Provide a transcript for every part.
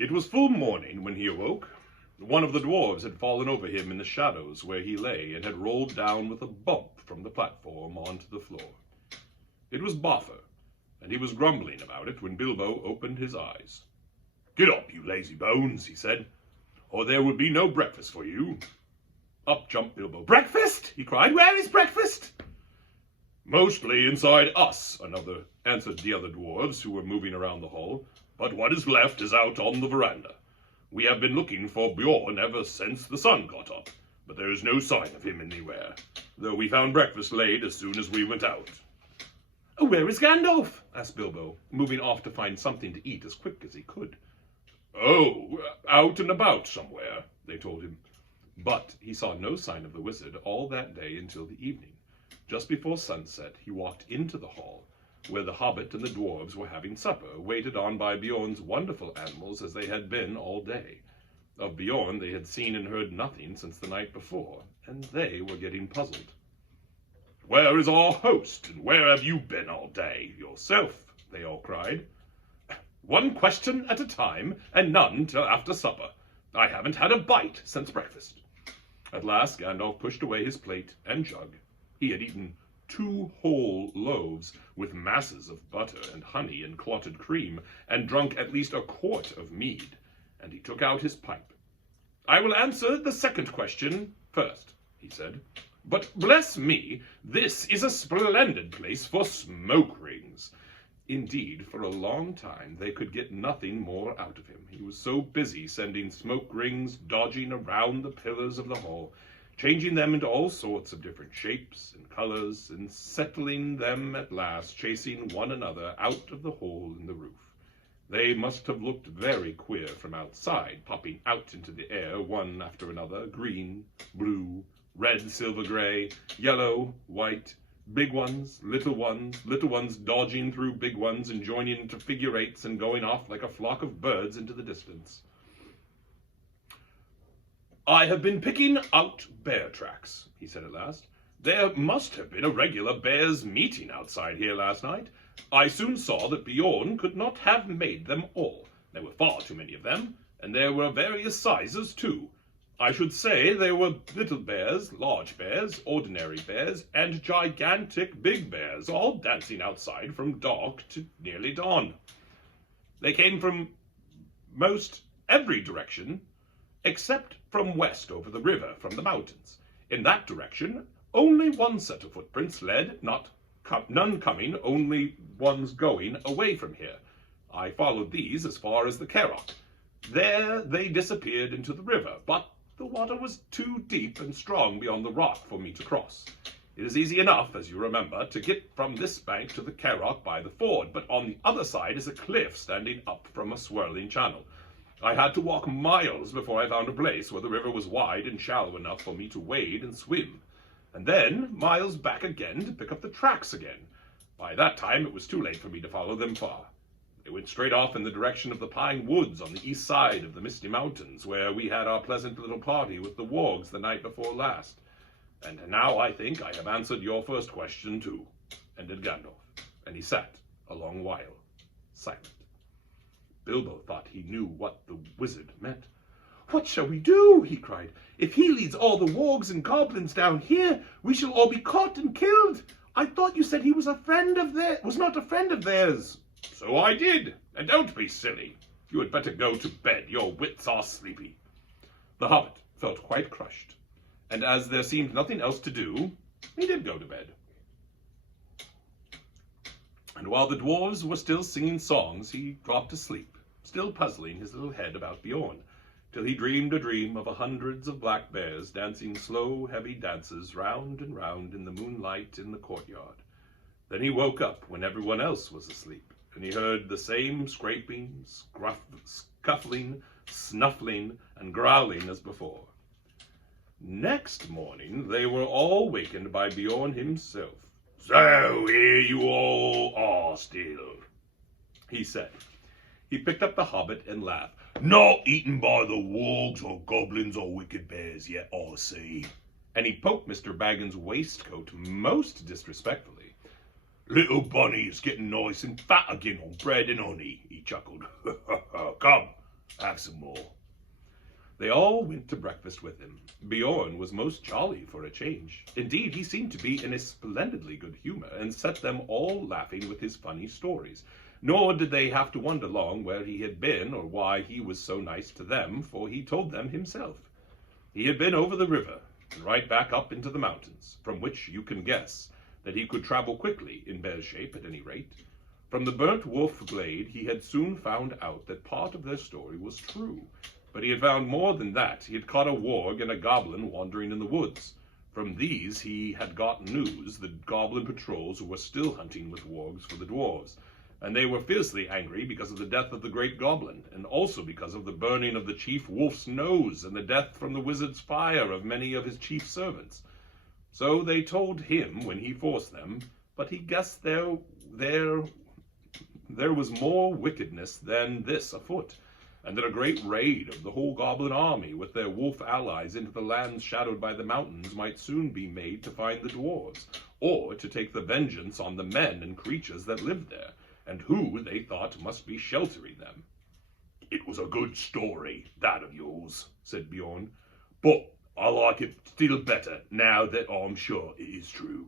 It was full morning when he awoke. One of the dwarves had fallen over him in the shadows where he lay and had rolled down with a bump from the platform onto the floor. It was Boffer, and he was grumbling about it when Bilbo opened his eyes. "Get up, you lazy bones," he said, "or there will be no breakfast for you." Up jumped Bilbo. "Breakfast?" he cried. "Where is breakfast?" "Mostly inside us," answered the other dwarves who were moving around the hall. "But what is left is out on the veranda. We have been looking for Beorn ever since the sun got up, but there is no sign of him anywhere, though we found breakfast laid as soon as we went out." "Where is Gandalf?" asked Bilbo, moving off to find something to eat as quick as he could. "Oh, out and about somewhere," they told him. But he saw no sign of the wizard all that day until the evening. Just before sunset, he walked into the hall, where the Hobbit and the dwarves were having supper, waited on by Beorn's wonderful animals as they had been all day. Of Beorn they had seen and heard nothing since the night before, and they were getting puzzled. "Where is our host, and where have you been all day? Yourself," they all cried. "One question at a time, and none till after supper. I haven't had a bite since breakfast." At last Gandalf pushed away his plate and jug. He had eaten 2 whole loaves with masses of butter and honey and clotted cream, and drunk at least a quart of mead, and he took out his pipe. "I will answer the second question first," he said. "But bless me, this is a splendid place for smoke rings." Indeed, for a long time they could get nothing more out of him. He was so busy sending smoke rings dodging around the pillars of the hall, changing them into all sorts of different shapes and colors, and settling them at last, chasing one another out of the hole in the roof. They must have looked very queer from outside, popping out into the air one after another, green, blue, red, silver gray, yellow, white, big ones, little ones dodging through big ones and joining into figure eights and going off like a flock of birds into the distance. "I have been picking out bear tracks," he said at last. "There must have been a regular bears' meeting outside here last night. I soon saw that Beorn could not have made them all. There were far too many of them, and there were various sizes too. I should say there were little bears, large bears, ordinary bears, and gigantic big bears, all dancing outside from dark to nearly dawn. They came from most every direction, except from west over the river from the mountains. In that direction, only one set of footprints led, none coming, only ones going away from here. I followed these as far as the Carrock. There they disappeared into the river, but the water was too deep and strong beyond the rock for me to cross. It is easy enough, as you remember, to get from this bank to the Carrock by the ford, but on the other side is a cliff standing up from a swirling channel. I had to walk miles before I found a place where the river was wide and shallow enough for me to wade and swim, and then miles back again to pick up the tracks again. By that time it was too late for me to follow them far. They went straight off in the direction of the pine woods on the east side of the Misty Mountains, where we had our pleasant little party with the wargs the night before last. And now I think I have answered your first question too," ended Gandalf, and he sat a long while, silent. Bilbo thought he knew what the wizard meant. "What shall we do?" he cried. "If he leads all the wargs and goblins down here, we shall all be caught and killed. I thought you said he was not a friend of theirs." "So I did, and don't be silly. You had better go to bed. Your wits are sleepy." The Hobbit felt quite crushed, and as there seemed nothing else to do, he did go to bed. And while the dwarves were still singing songs, he dropped asleep, still puzzling his little head about Beorn, till he dreamed a dream of hundreds of black bears dancing slow, heavy dances round and round in the moonlight in the courtyard. Then he woke up when everyone else was asleep, and he heard the same scraping, scuffling, snuffling, and growling as before. Next morning they were all wakened by Beorn himself. "So here you all are still," he said. He picked up the Hobbit and laughed. "Not eaten by the wargs or goblins or wicked bears yet, I see." And he poked Mr. Baggins' waistcoat most disrespectfully. "Little Bunny is getting nice and fat again on bread and honey," he chuckled. "Come, Have some more. They all went to breakfast with him. Beorn was most jolly for a change. Indeed, he seemed to be in a splendidly good humor, and set them all laughing with his funny stories. Nor did they have to wonder long where he had been, or why he was so nice to them, for he told them himself. He had been over the river, and right back up into the mountains, from which you can guess that he could travel quickly, in bear shape at any rate. From the burnt wolf glade he had soon found out that part of their story was true. But he had found more than that. He had caught a warg and a goblin wandering in the woods. From these he had got news that goblin patrols were still hunting with wargs for the dwarves, and they were fiercely angry because of the death of the great goblin, and also because of the burning of the chief wolf's nose and the death from the wizard's fire of many of his chief servants. So they told him when he forced them, but he guessed there was more wickedness than this afoot, and that a great raid of the whole goblin army with their wolf allies into the lands shadowed by the mountains might soon be made to find the dwarves, or to take the vengeance on the men and creatures that lived there, and who they thought must be sheltering them. It was a good story, that of yours, said Beorn, but I like it still better now that I'm sure it is true.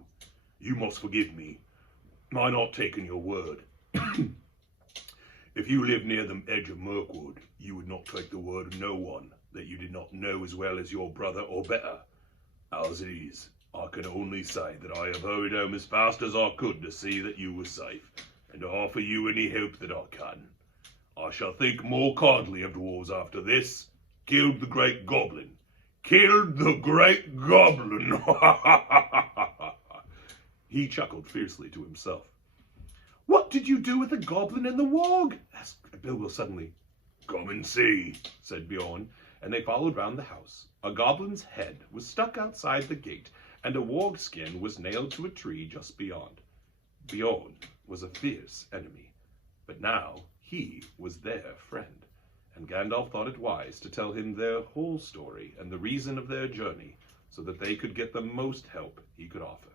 You must forgive me. My not taking your word. If you lived near the edge of Mirkwood, you would not take the word of no one that you did not know as well as your brother or better. As it is, I can only say that I have hurried home as fast as I could to see that you were safe, and to offer you any help that I can. I shall think more kindly of dwarves after this. Killed the great goblin. Killed the great goblin! He chuckled fiercely to himself. What did you do with the goblin and the warg? Asked Bilbo suddenly. Come and see, said Beorn, and they followed round the house. A goblin's head was stuck outside the gate, and a warg skin was nailed to a tree just beyond. Beorn was a fierce enemy, but now he was their friend, and Gandalf thought it wise to tell him their whole story and the reason of their journey, so that they could get the most help he could offer.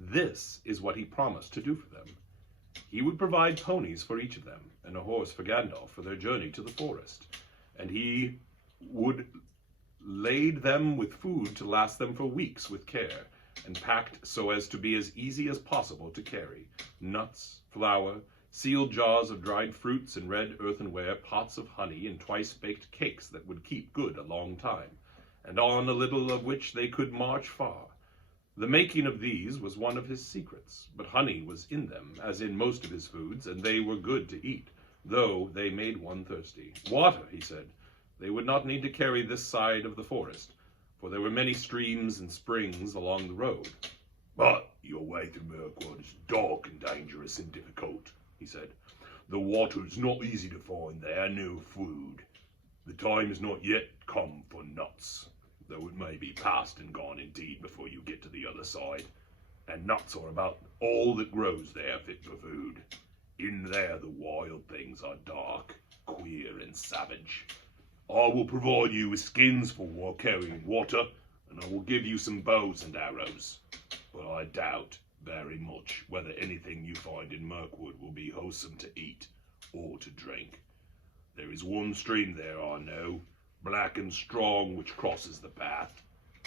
This is what he promised to do for them. He would provide ponies for each of them, and a horse for Gandalf for their journey to the forest, and he would lade them with food to last them for weeks with care, and packed so as to be as easy as possible to carry: nuts, flour, sealed jars of dried fruits and red earthenware, pots of honey, and twice-baked cakes that would keep good a long time, and on a little of which they could march far. The making of these was one of his secrets, but honey was in them, as in most of his foods, and they were good to eat, though they made one thirsty. Water, he said, they would not need to carry this side of the forest, for there were many streams and springs along the road. But your way through Mirkwood is dark and dangerous and difficult, he said. The water is not easy to find there, nor food. The time is not yet come for nuts, though it may be past and gone indeed before you get to the other side. And nuts are about all that grows there fit for food. In there the wild things are dark, queer, and savage. I will provide you with skins for carrying water, and I will give you some bows and arrows. But I doubt very much whether anything you find in Mirkwood will be wholesome to eat or to drink. There is one stream there, I know, black and strong, which crosses the path,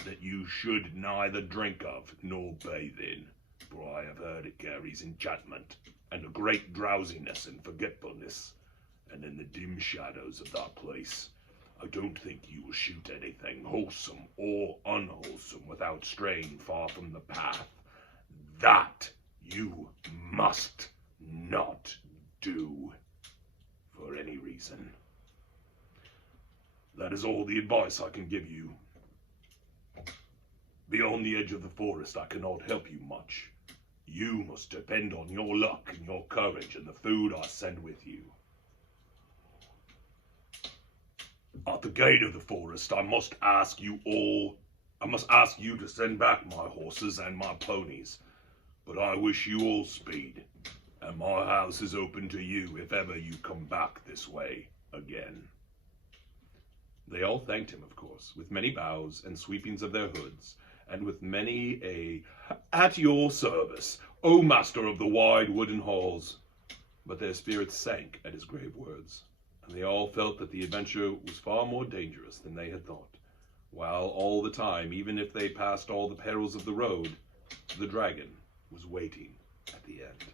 that you should neither drink of nor bathe in, for I have heard it carries enchantment, and a great drowsiness and forgetfulness, and in the dim shadows of that place, I don't think you will shoot anything wholesome or unwholesome without straying far from the path. That you must not do, for any reason. That is all the advice I can give you. Beyond the edge of the forest, I cannot help you much. You must depend on your luck and your courage and the food I send with you. At the gate of the forest, I must ask you to send back my horses and my ponies. But I wish you all speed, and my house is open to you if ever you come back this way again. They all thanked him, of course, with many bows and sweepings of their hoods, and with many a "At your service, O master of the wide wooden halls." But their spirits sank at his grave words. and they all felt that the adventure was far more dangerous than they had thought, while all the time, even if they passed all the perils of the road, the dragon was waiting at the end.